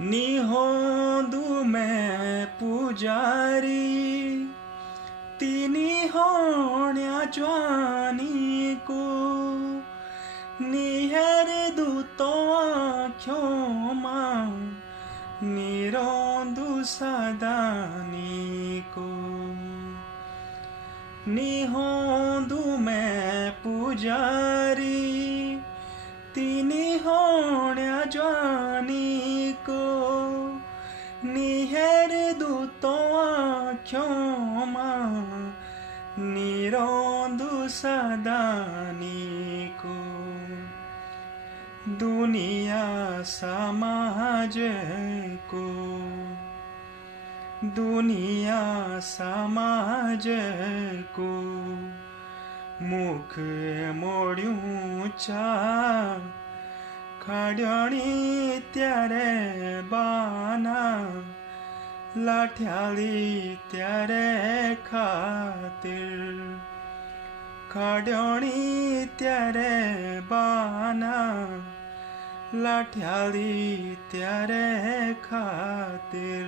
निहोंदू मैं पुजारी तिनी होण्या ज्वानी को निहेरदू तो आँखोंमा निरोंदू सदानी को निहोंदू मैं पुजारी तिनी होण्या ज्वानी को निहेरदू तो आँखोंमा निरोंदू सदानी को दुनिया समाज को दुनिया समाज को मुख मोड्यूं चा काढ्योणी त्यारे बाना लाठ्याली त्यारे खातिर काढ्योणी त्यारे बाना लाठ्याली त्यारे खातिर